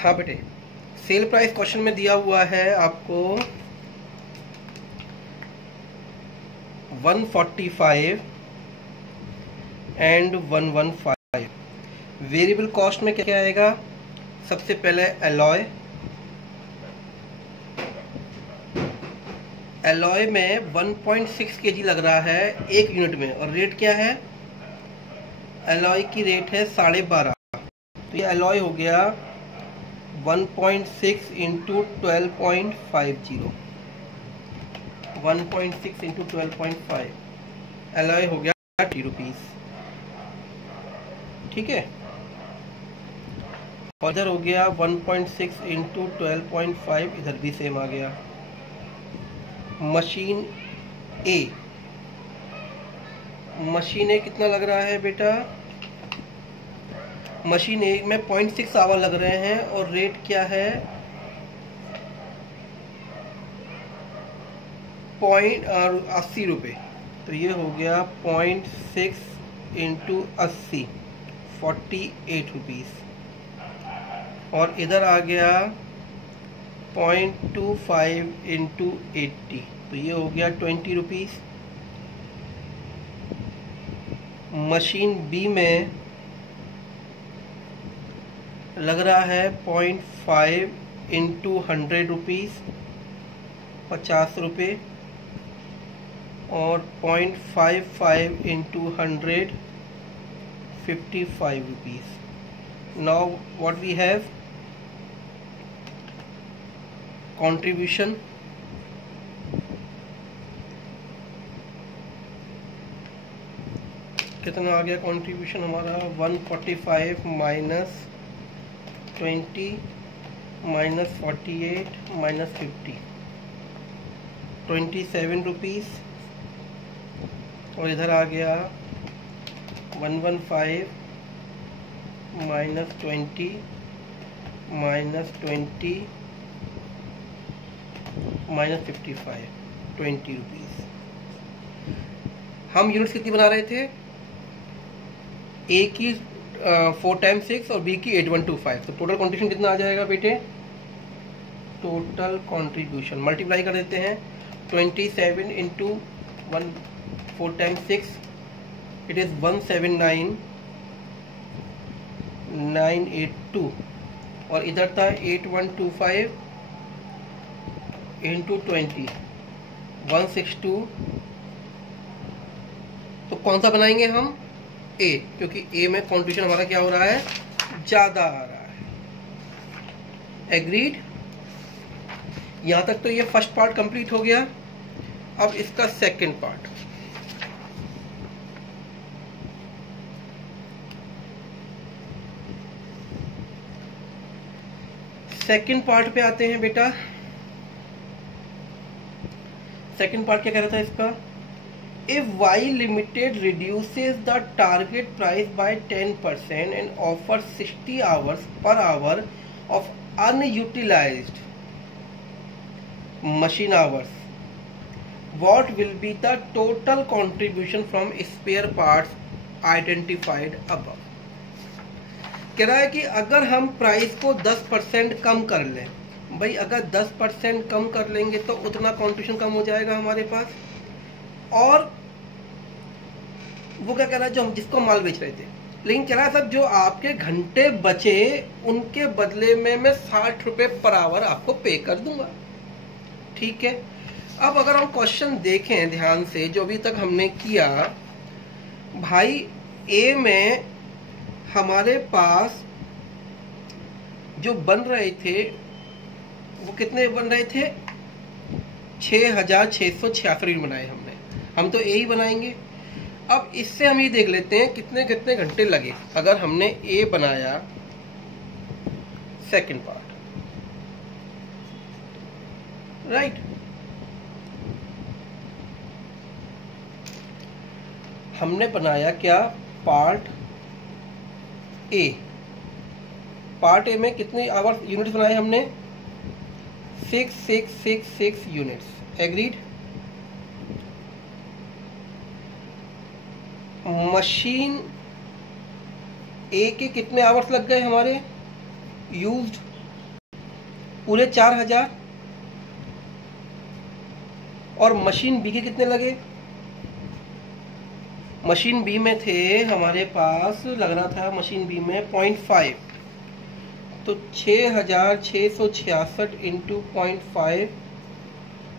हाँ बेटे, sale price question में दिया हुआ है आपको 145 एंड 115। वेरिएबल कॉस्ट में क्या आएगा? सबसे पहले एलॉय में 1.6 kg लग रहा है एक यूनिट में, और रेट क्या है? एलॉय की रेट है 12.5। तो ये एलॉय हो गया 1.6 इंटू 12.50, 1.6 इंटू 12.5, एलॉय हो गया 30 रुपीज़। ठीक है, और इधर हो गया 1.6 इंटू 12.5, इधर भी सेम आ गया। मशीन ए कितना लग रहा है बेटा? मशीन ए में 0.6 आवर लग रहे हैं, और रेट क्या है? 80 रुपये। तो ये हो गया 0.6 इंटू 80, 48 रुपीज़। और इधर आ गया 0.25 इंटू 80, तो ये हो गया 20 रुपीज़। मशीन बी में लग रहा है 0.5 इंटू 100 रुपीज़, 50 रुपये, और 0.55 into 100, 55 rupees. Now what we have? Contribution. कितना आ गया कंट्रीब्यूशन हमारा? 145 माइनस 20 माइनस 48 माइनस 50, 27 रुपीज़। और इधर आ गया 115 माइनस 20 माइनस 20 माइनस 55, 20 रुपीज़। हम यूनिट्स कितनी बना रहे थे? ए की 4 टाइम्स 6 और बी की 8125। तो टोटल कॉन्ट्रीब्यूशन कितना आ जाएगा बेटे? टोटल कॉन्ट्रीब्यूशन मल्टीप्लाई कर देते हैं। 27 इंटू 4 टाइम्स 6, इट इज़ 179,982, और इधर था 8125 इंटू 20, 162। तो कौन सा बनाएंगे हम? ए, क्योंकि ए में कॉन्ट्रीब्यूशन हमारा क्या हो रहा है? ज़्यादा आ रहा है। एग्रीड? यहाँ तक तो ये फर्स्ट पार्ट कंप्लीट हो गया। अब इसका सेकंड पार्ट। सेकंड पार्ट पे आते हैं बेटा। सेकंड पार्ट क्या कह रहा था इसका? If Y Limited reduces the target price by 10% and offers 60 hours per hour of unutilized machine hours, what will be the total contribution from spare parts identified above? कह रहा है कि अगर हम प्राइस को 10% कम कर लें, भाई अगर 10% कम कर लेंगे तो उतना कंट्रीब्यूशन कम हो जाएगा हमारे पास। और वो क्या कह रहा है? जो हम जिसको माल बेच रहे थे, लेकिन कह रहा है सर जो आपके घंटे बचे उनके बदले में मैं 60 रुपये पर आवर आपको पे कर दूंगा। ठीक है, अब अगर हम क्वेश्चन देखें ध्यान से, जो अभी तक हमने किया, भाई ए में हमारे पास जो बन रहे थे वो कितने बन रहे थे? 6,666 बनाए हमने। हम तो ए ही बनाएंगे। अब इससे हम ये देख लेते हैं कितने कितने घंटे लगे अगर हमने ए बनाया सेकंड पार्ट। राइट, हमने बनाया क्या? Part A. पार्ट ए में कितने आवर यूनिट्स बनाए हमने? 6,666 यूनिट्स। एग्रीड? मशीन ए के कितने आवर्स लग गए हमारे यूज्ड? पूरे 4000, और मशीन बी के कितने लगे? मशीन बी में थे हमारे पास, लग रहा था मशीन बी में 0.5, तो 6666 इंटू 0.5,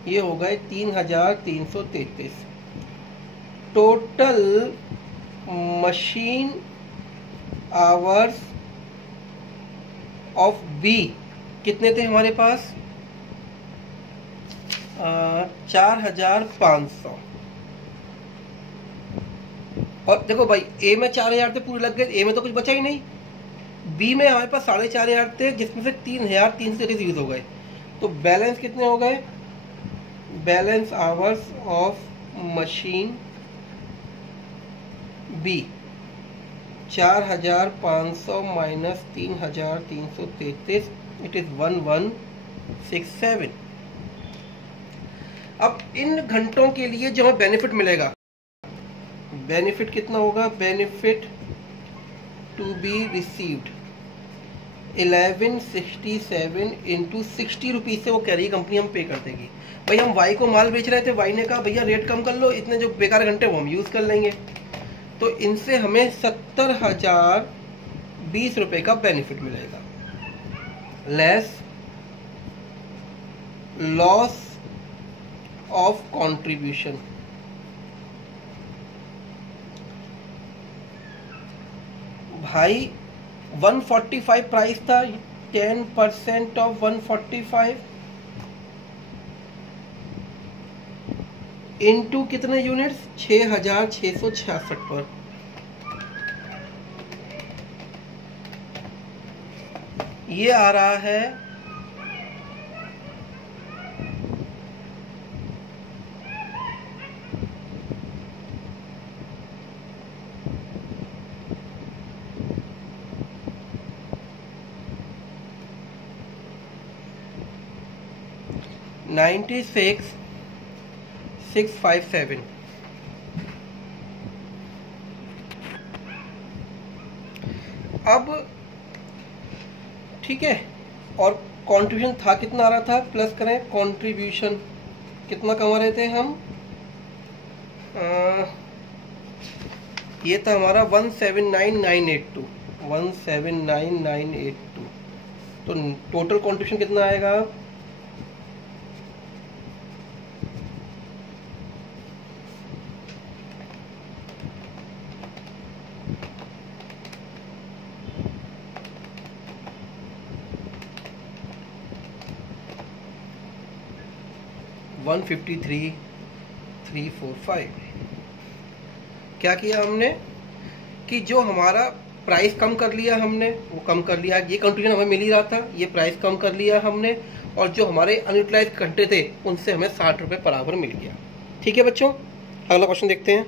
ये हो गए 3333। Total machine hours of B कितने थे हमारे पास? 4500। और देखो भाई, ए में 4000 थे, पूरे लग गए, ए में तो कुछ बचा ही नहीं। बी में हमारे पास 4500 थे, जिसमें से 3333 यूज हो गए, तो बैलेंस कितने हो गए? Balance hours of machine B 4500 minus 3333, it is 1167। अब इन घंटों के लिए जो हमें बेनिफिट मिलेगा, बेनिफिट कितना होगा? Benefit to be received 1167 into 60 rupees से वो कह रही है कंपनी हम पे कर देगी। भाई हम वाई को माल बेच रहे थे, वाई ने कहा भैया रेट कम कर लो, इतने जो बेकार घंटे वो हम यूज कर लेंगे, तो इनसे हमें 70,020 रुपए का बेनिफिट मिलेगा, लेस लॉस ऑफ कंट्रीब्यूशन। भाई 145 प्राइस था, 10% ऑफ 145 इनटू कितने यूनिट्स? 6666 पर। ये आ रहा है 96,657। अब ठीक है, और कंट्रीब्यूशन था कितना आ रहा था? प्लस करें कंट्रीब्यूशन कितना कमा रहे थे हम? ये था हमारा 179982, 179982। तो टोटल कंट्रीब्यूशन कितना आएगा? 153,345। क्या किया हमने कि जो हमारा प्राइस कम कर लिया हमने, वो कम कर लिया, ये कंट्रीब्यूशन हमें मिल ही रहा था, ये प्राइस कम कर लिया हमने, और जो हमारे अनयूटिलाइज घंटे थे उनसे हमें 60 रुपये पर आवर मिल गया। ठीक है बच्चों, अगला क्वेश्चन देखते हैं।